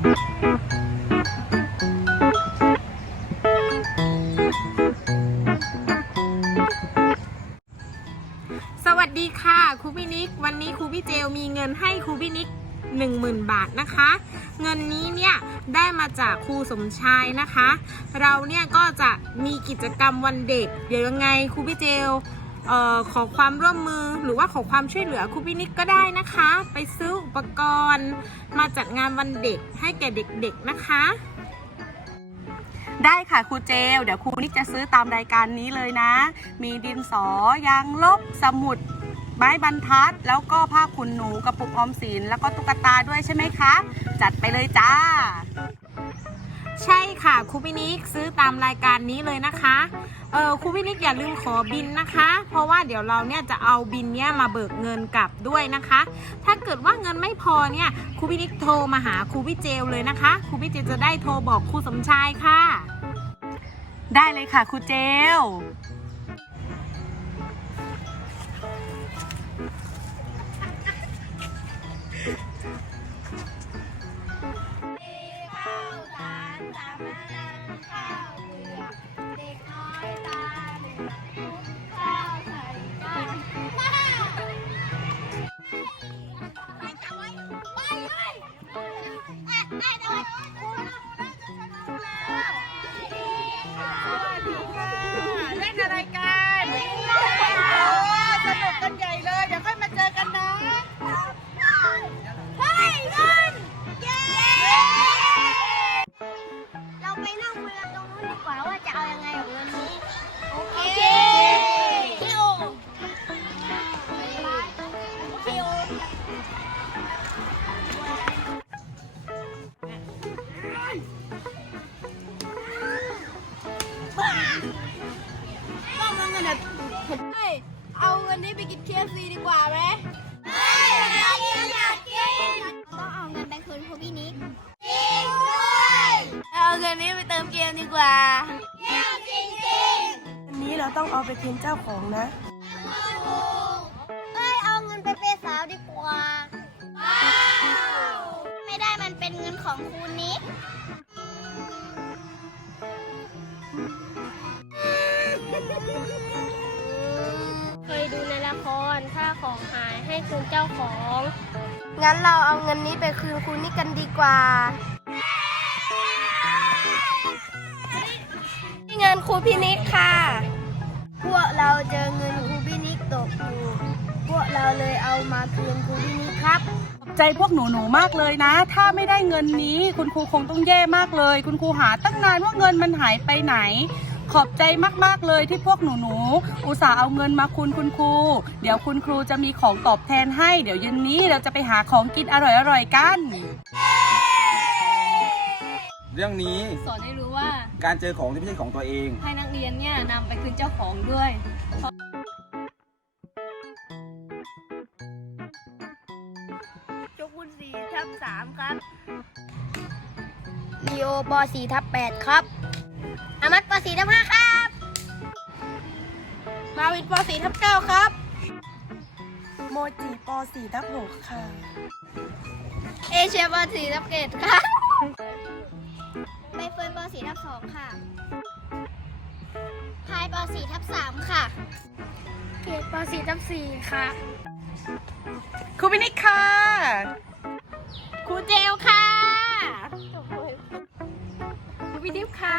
สวัสดีค่ะครูพี่นิก วันนี้ครูพี่เจลมีเงินให้ครูพี่นิก 10,000 บาทนะคะ เงินนี้เนี่ยได้มาจากครูสมชายนะคะ เราเนี่ยก็จะมีกิจกรรมวันเด็ก เดี๋ยวยังไงครูพี่เจล อ่อขอความร่วมมือหรือว่าขอความช่วยเหลือครูพี่นิกก็ได้นะคะ ไปซื้ออุปกรณ์ มาจัดงานวันเด็กให้แก่เด็กๆนะคะ ได้ค่ะครูเจล เดี๋ยวครูนิกจะซื้อตามรายการนี้เลยนะ มีดินสอยางลบสมุด ไม้บรรทัด แล้วก็ผ้าขนหนูกระปุกออมสินแล้วก็ตุ๊กตาด้วยใช่ไหมคะ จัดไปเลยจ้าใช่ค่ะครูพินิกซื้อตามรายการนี้เลยนะคะ เออครูพินิกอย่าลืมขอบินนะคะ เพราะว่าเดี๋ยวเราเนี่ยจะเอาบินเนี่ยมาเบิกเงินกลับด้วยนะคะ ถ้าเกิดว่าเงินไม่พอเนี่ยครูพินิกโทรมาหาครูพิเจลเลยนะคะครูพิเจลจะได้โทรบอกครูสมชายค่ะ ได้เลยค่ะครูเจละ ก็มันเงินอะเฮ้ยเอาเงินนี้ไปกินเคฟซีดีกว่าไหมเฮ้ยอยากกินอยากกินต้องเอาเงินไปคืนครูพี่นิกจริงด้วยเอาเงินนี้ไปเติมเกมดีกว่าเยี่ยมจริงจริงอันนี้เราต้องเอาไปคืนเจ้าของนะ ละครถ้าของหายให้คืนเจ้าของ งั้นเราเอาเงินนี้ไปคืนคุณนี่กันดีกว่านี่เงินครูพินิกค่ะ พวกเราเจอเงินครูพินิกตกอยู่ พวกเราเลยเอามาคืนครูพินิกครับ ใจพวกหนูหนูๆมากเลยนะ ถ้าไม่ได้เงินนี้ คุณครูคงต้องแย่มากเลย คุณครูหาตั้งนานว่าเงินมันหายไปไหน ขอบใจมากๆเลยที่พวกหนูหนูๆอุตส่าห์เอาเงินมาคุณคุณครู เดี๋ยวคุณครูจะมีของตอบแทนให้ เดี๋ยวเย็นนี้เราจะไปหาของกินอร่อยๆกัน เรื่องนี้สอนให้รู้ว่าการเจอของที่ไม่ใช่ของตัวเอง ให้นักเรียนเนี่ยนำไปคืนเจ้าของด้วยจกคุณสี่ทับสามครับ ลีโอปสี่ทับแปดครับอามัดป สีทับห้าครับ มาวินปสี่ทับเก้าครับ โมจิป .4 ทับ6ค่ะ เอเชียปสี่ทับเจ็ดครับใบเฟิร์นปสีทับสองค่ะพายปสีทับสามค่ะ เกรดป .4 ทับ4ค่ะ ครูพินิกค่ะ ครูเจลค่ะ ครูพิทิพย์ค่ะ